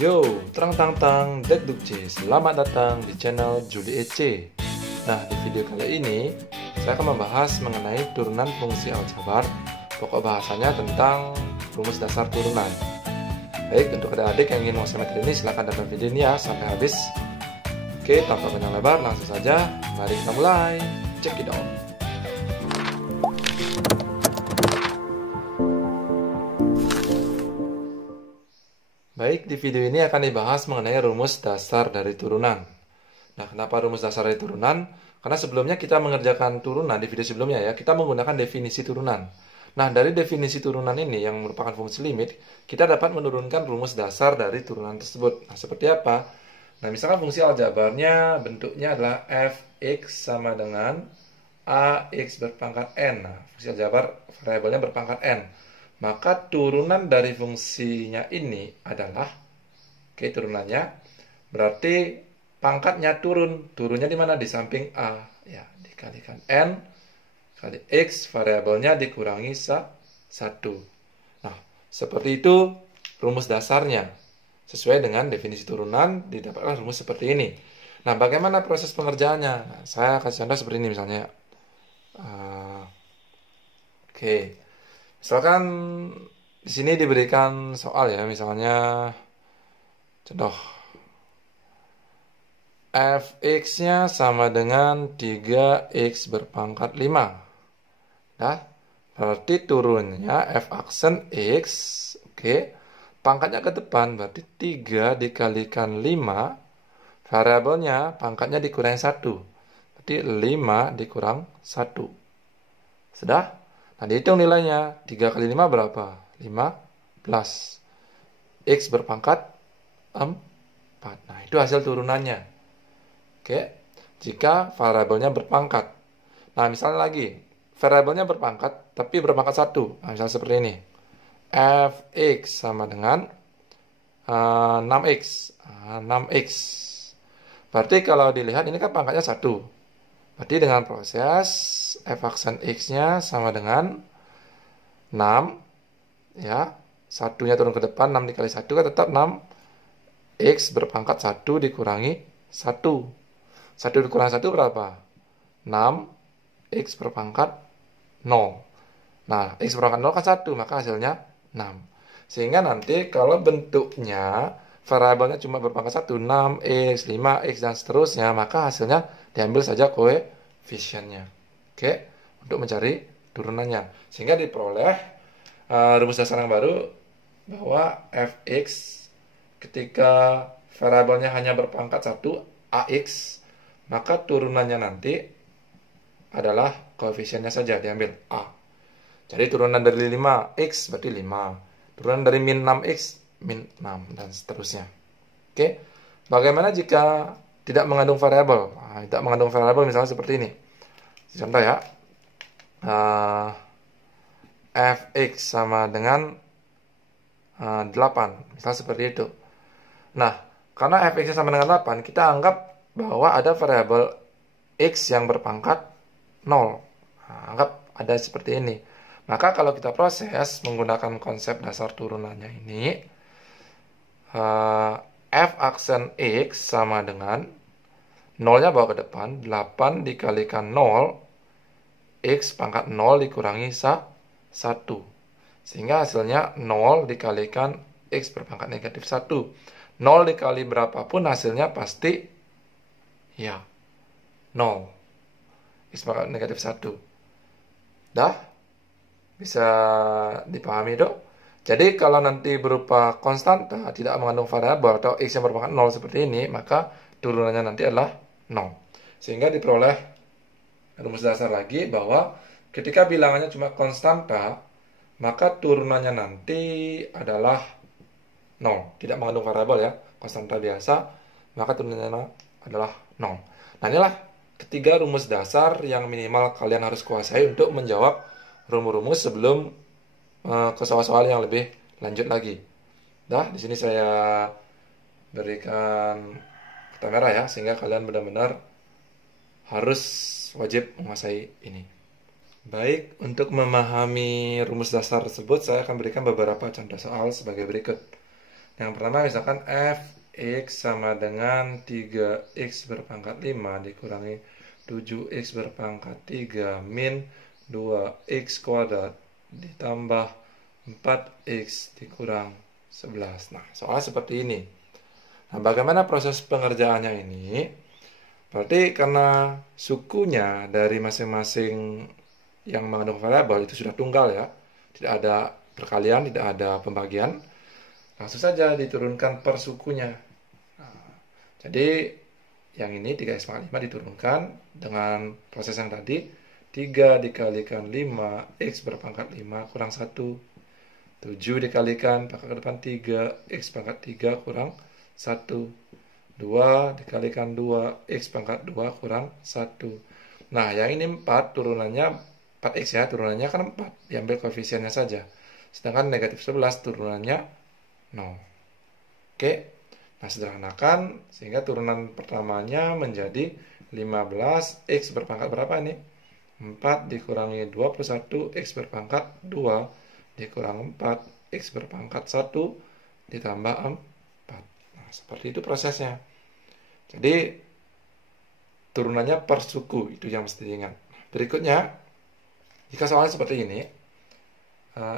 Yo, terang tang tang, dek dukci, selamat datang di channel Juli EC. Nah, di video kali ini saya akan membahas mengenai turunan fungsi aljabar. Pokok bahasanya tentang rumus dasar turunan. Baik, untuk adik-adik yang ingin menguasai materi ini silahkan tonton video ini ya sampai habis. Oke, tanpa panjang lebar, langsung saja mari kita mulai. Check it out. Baik, di video ini akan dibahas mengenai rumus dasar dari turunan. Nah, kenapa rumus dasar dari turunan? Karena sebelumnya kita mengerjakan turunan di video sebelumnya ya, kita menggunakan definisi turunan. Nah, dari definisi turunan ini yang merupakan fungsi limit, kita dapat menurunkan rumus dasar dari turunan tersebut. Nah, seperti apa? Nah, misalkan fungsi aljabarnya bentuknya adalah fx sama dengan ax berpangkat n. Nah, fungsi aljabar variabelnya berpangkat n. Maka turunan dari fungsinya ini adalah, oke, turunannya berarti pangkatnya turun. Turunnya di mana? Di samping a. Ya, dikalikan n kali x, variabelnya dikurangi 1. Nah, seperti itu rumus dasarnya. Sesuai dengan definisi turunan, didapatkan rumus seperti ini. Nah, bagaimana proses pengerjaannya? Nah, saya kasih contoh seperti ini misalnya. Oke. Misalkan di sini diberikan soal ya, misalnya contoh fx-nya sama dengan 3x berpangkat 5. Nah, berarti turunnya f aksen x, oke, pangkatnya ke depan, berarti 3 dikalikan 5, variabelnya pangkatnya dikurang 1, berarti 5 dikurang 1. Sudah? Nah, dihitung nilainya. 3 kali 5 berapa? 15. X berpangkat 4. Nah, itu hasil turunannya. Oke. Jika variabelnya berpangkat. Nah, misalnya lagi. Variabelnya berpangkat, tapi berpangkat 1. Nah, misalnya seperti ini. Fx sama dengan 6x. 6x. Berarti kalau dilihat, ini kan pangkatnya 1. Berarti dengan proses f aksen x-nya sama dengan 6, ya, satunya turun ke depan, 6 dikali 1 kan tetap 6, x berpangkat 1 dikurangi 1. 1 dikurangi 1 berapa? 6, x berpangkat 0. Nah, x berpangkat 0 kan 1, maka hasilnya 6. Sehingga nanti kalau bentuknya variabelnya cuma berpangkat 1, 6x, 5x, dan seterusnya, maka hasilnya diambil saja koefisiennya. Oke, untuk mencari turunannya. Sehingga diperoleh rumus dasar yang baru bahwa fx ketika variabelnya hanya berpangkat 1, ax, maka turunannya nanti adalah koefisiennya saja diambil a. Jadi turunan dari 5x berarti 5. Turunan dari min 6x, min 6, dan seterusnya. Oke, bagaimana jika tidak mengandung variabel? Nah, tidak mengandung variabel misalnya seperti ini. Contoh ya, fx sama dengan 8, misalnya seperti itu. Nah, karena fx sama dengan 8, kita anggap bahwa ada variabel x yang berpangkat 0. Nah, anggap ada seperti ini. Maka kalau kita proses menggunakan konsep dasar turunannya ini, f aksen x sama dengan 0-nya bawa ke depan, 8 dikalikan 0, x pangkat 0 dikurangi 1. Sehingga hasilnya 0 dikalikan x berpangkat negatif 1. 0 dikali berapapun hasilnya pasti ya 0. X pangkat negatif 1. Dah? Bisa dipahami dok? Jadi kalau nanti berupa konstanta, tidak mengandung variabel atau x yang berpangkat 0 seperti ini, maka turunannya nanti adalah 0. Sehingga diperoleh rumus dasar lagi bahwa ketika bilangannya cuma konstanta, maka turunannya nanti adalah 0. Tidak mengandung variabel ya, konstanta biasa, maka turunannya adalah 0. Nah, inilah ketiga rumus dasar yang minimal kalian harus kuasai untuk menjawab rumus-rumus sebelum ke soal-soal yang lebih lanjut lagi. Nah, di sini saya berikan peta merah ya, sehingga kalian benar-benar harus wajib menguasai ini. Baik, untuk memahami rumus dasar tersebut, saya akan berikan beberapa contoh soal sebagai berikut. Yang pertama misalkan fx sama dengan 3x berpangkat 5 dikurangi 7x berpangkat 3 min 2x kuadrat ditambah 4x dikurang 11. Nah, soalnya seperti ini. Nah, bagaimana proses pengerjaannya ini? Berarti karena sukunya dari masing-masing yang mengandung variabel itu sudah tunggal ya, tidak ada perkalian, tidak ada pembagian, langsung saja diturunkan per sukunya. Nah, jadi yang ini 3x pangkat 5 diturunkan dengan proses yang tadi, 3 dikalikan 5x berpangkat 5 kurang 1, 7 dikalikan pangkat ke depan 3x pangkat 3 kurang 1, 2 dikalikan 2x pangkat 2 kurang 1. Nah, yang ini 4 turunannya 4x ya, turunannya kan 4, diambil koefisiennya saja. Sedangkan negatif 11 turunannya 0. Oke, nah sederhanakan sehingga turunan pertamanya menjadi 15x berpangkat berapa ini? 4 dikurangi 21x berpangkat 2 dikurang 4x berpangkat 1 ditambah 4. Nah, seperti itu prosesnya. Jadi turunannya per suku, itu yang mesti diingat. Berikutnya, jika soalnya seperti ini,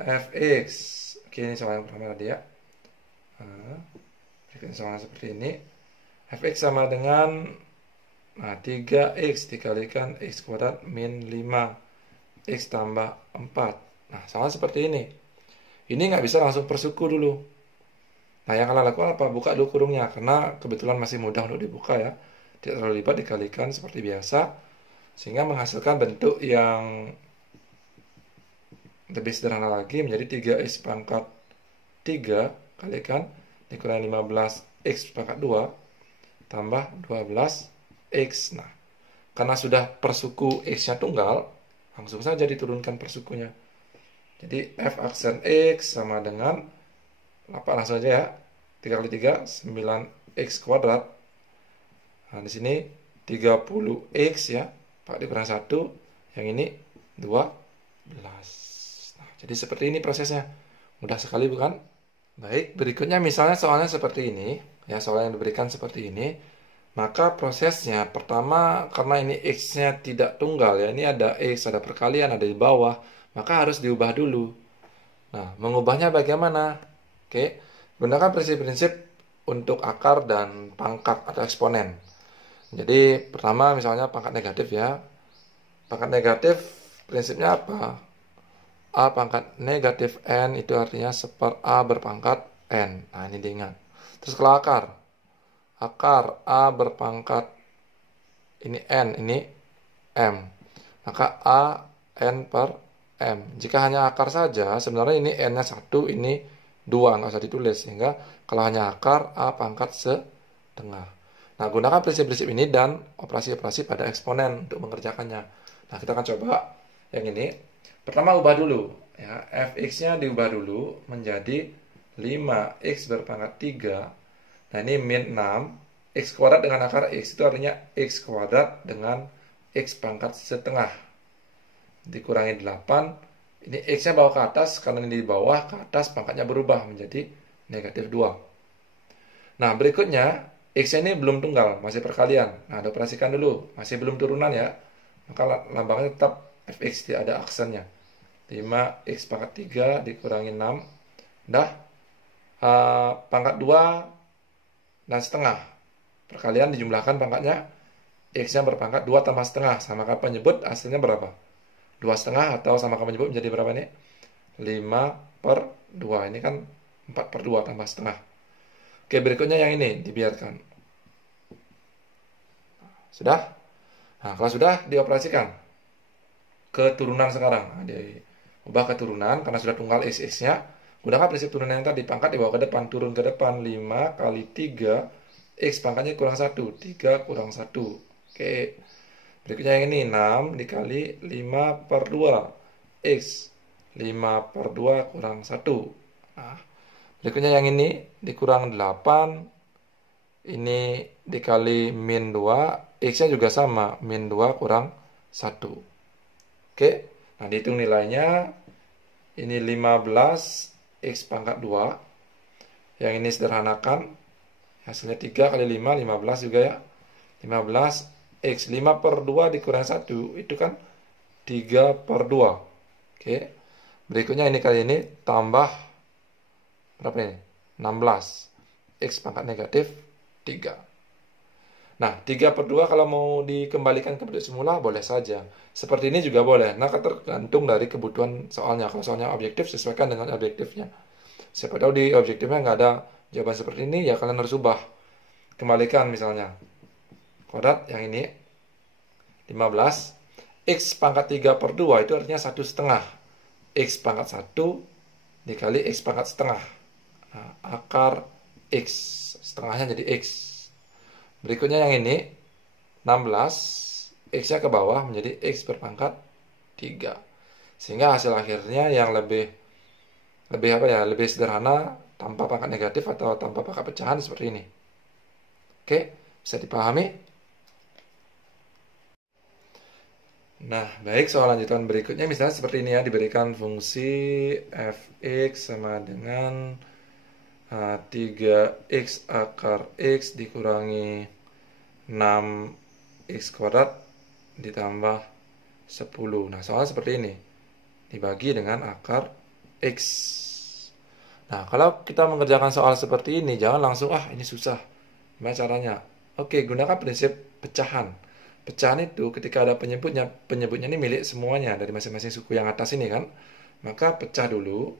fx, oke ini soal yang pertama tadi ya. Berikutnya soalnya seperti ini, fx sama dengan 3x dikalikan x kuadrat min 5x tambah 4. Nah, soalnya seperti ini. Ini nggak bisa langsung per suku dulu. Nah, yang kalian lakukan apa? Buka dulu kurungnya, karena kebetulan masih mudah untuk dibuka ya. Tidak terlalu lipat, dikalikan seperti biasa, sehingga menghasilkan bentuk yang lebih sederhana lagi menjadi 3x pangkat 3 kalikan dikurangi 15x pangkat 2 tambah 12x. Nah, karena sudah per suku x-nya tunggal, langsung saja diturunkan per sukunya. Jadi f aksen x sama dengan 8, langsung aja ya. 3 kali 3 9x kuadrat. Nah, di sini 30x ya. Pak dikurang 1, yang ini 12. Nah, jadi seperti ini prosesnya. Mudah sekali bukan? Baik, berikutnya misalnya soalnya seperti ini, ya soal yang diberikan seperti ini, maka prosesnya pertama karena ini x-nya tidak tunggal ya, ini ada x, ada perkalian, ada di bawah, maka harus diubah dulu. Nah, mengubahnya bagaimana? Oke, gunakan prinsip-prinsip untuk akar dan pangkat atau eksponen. Jadi pertama misalnya pangkat negatif ya. Pangkat negatif prinsipnya apa? A pangkat negatif N itu artinya seper A berpangkat N. Nah, ini diingat. Terus kalau akar. Akar A berpangkat ini N, ini M. Maka A N per M. Jika hanya akar saja, sebenarnya ini N-nya 1, ini 2. Nggak usah ditulis. Sehingga kalau hanya akar, A pangkat setengah. Nah, gunakan prinsip-prinsip ini dan operasi-operasi pada eksponen untuk mengerjakannya. Nah, kita akan coba yang ini. Pertama ubah dulu ya, fx-nya diubah dulu menjadi 5x berpangkat 3. Nah, ini min 6, x kuadrat dengan akar x itu artinya x kuadrat dengan x pangkat setengah dikurangi 8. Ini x-nya bawa ke atas, karena ini di bawah, ke atas pangkatnya berubah menjadi negatif 2. Nah, berikutnya x-nya ini belum tunggal, masih perkalian. Nah, dioperasikan dulu, masih belum turunan ya. Maka lambangnya tetap fx, tidak ada aksennya. 5x pangkat 3 dikurangi 6. Dah, pangkat 2 dan setengah. Perkalian dijumlahkan pangkatnya. X-nya berpangkat 2 tambah setengah. Sama kapan menyebut hasilnya berapa? 2 setengah atau sama kapan menyebut menjadi berapa nih? 5 per 2. Ini kan 4 per 2 tambah setengah. Oke, berikutnya yang ini dibiarkan. Sudah? Nah, kalau sudah dioperasikan. Keturunan sekarang. Nah, ubah keturunan karena sudah tunggal x-nya. Gunakan prinsip turunan yang tadi, pangkat dibawa ke depan, turun ke depan. 5 kali 3 x pangkatnya kurang 1, 3 kurang 1. Oke, berikutnya yang ini 6 dikali 5 per 2 x, 5 per 2 kurang 1. Nah, berikutnya yang ini dikurang 8, ini dikali min 2, x nya juga sama, min 2 kurang 1. Oke, nah dihitung nilainya. Ini 15 x pangkat 2 Yang ini sederhanakan. Hasilnya 3 kali 5, 15 juga ya. 15 X 5 per 2 dikurangi 1 itu kan 3 per 2. Oke. Berikutnya ini kali ini tambah berapa ini? 16. X pangkat negatif 3. Nah, 3 per 2 kalau mau dikembalikan ke bentuk semula boleh saja. Seperti ini juga boleh. Nah, tergantung dari kebutuhan soalnya. Kalau soalnya objektif, sesuaikan dengan objektifnya. Siapa tahu di objektifnya nggak ada jawaban seperti ini, ya kalian harus ubah. Kembalikan misalnya. Kuadrat yang ini 15. X pangkat 3 per 2 itu artinya 1,5. X pangkat 1 dikali X pangkat setengah. Nah, akar X. Setengahnya jadi X. Berikutnya yang ini 16, X-nya ke bawah menjadi X berpangkat 3. Sehingga hasil akhirnya yang lebih lebih sederhana tanpa pangkat negatif atau tanpa pangkat pecahan seperti ini. Oke, bisa dipahami? Nah, baik, soal lanjutan berikutnya misalnya seperti ini ya, diberikan fungsi fx sama dengan 3x akar x dikurangi 6x kuadrat ditambah 10. Nah, soal seperti ini. Dibagi dengan akar x. Nah, kalau kita mengerjakan soal seperti ini, jangan langsung, ini susah. Gimana caranya? Oke, gunakan prinsip pecahan. Pecahan itu ketika ada penyebutnya ini milik semuanya dari masing-masing suku yang atas ini kan. Maka pecah dulu.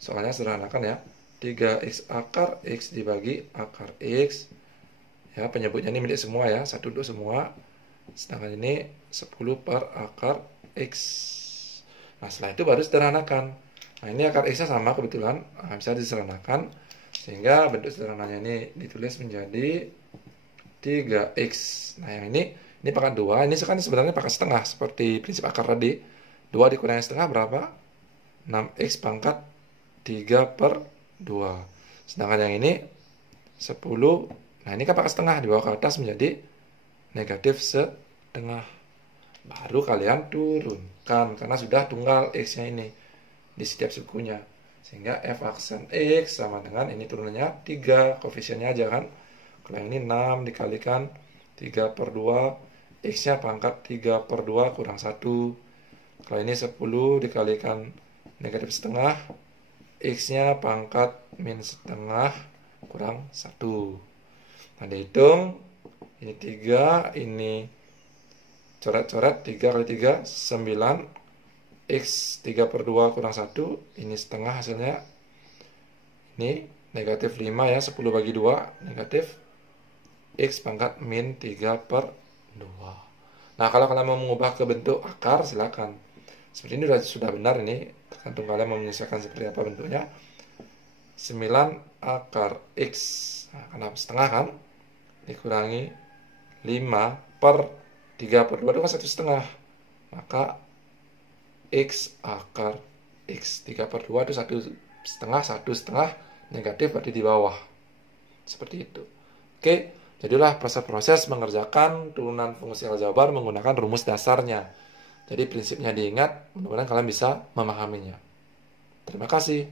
Soalnya sederhanakan ya. 3x akar x dibagi akar x. Ya, penyebutnya ini milik semua ya, satu untuk semua. Sedangkan ini 10 per akar x. Nah, setelah itu baru sederhanakan. Nah, ini akar x-nya sama kebetulan. Nah, bisa disederhanakan. Sehingga bentuk sederhananya ini ditulis menjadi 3x. Nah, yang ini pangkat 2. Ini kan sebenarnya pangkat setengah. Seperti prinsip akar tadi. 2 dikurangi setengah berapa? 6x pangkat 3 per 2. Sedangkan yang ini 10. Nah, ini kan pangkat setengah, dibawa ke atas menjadi negatif setengah. Baru kalian turunkan, karena sudah tunggal x-nya ini di setiap sukunya. Sehingga f aksen x sama dengan, ini turunannya 3, koefisiennya aja kan. Kalau yang ini 6 dikalikan 3 per 2, x-nya pangkat 3 per 2 kurang 1. Kalau ini 10 dikalikan negatif setengah, x-nya pangkat min setengah kurang 1. Nah, dihitung, ini 3, ini coret-coret, 3 kali 3, 9, x 3 per 2 kurang 1, ini setengah hasilnya, ini negatif 5 ya, 10 bagi 2, negatif, x pangkat min 3 per 2. Nah, kalau kalian mau mengubah ke bentuk akar, silakan. Seperti ini sudah benar ini, tergantung kalian mau menyesuaikan seperti apa bentuknya. 9 akar x, nah, karena setengah kan, dikurangi 5 per 3 per 2 itu kan 1,5. Maka x akar x 3 per 2 itu 1,5 negatif berarti di bawah. Seperti itu. Oke, jadilah proses-proses mengerjakan turunan fungsi aljabar menggunakan rumus dasarnya. Jadi prinsipnya diingat, mudah-mudahan kalian bisa memahaminya. Terima kasih.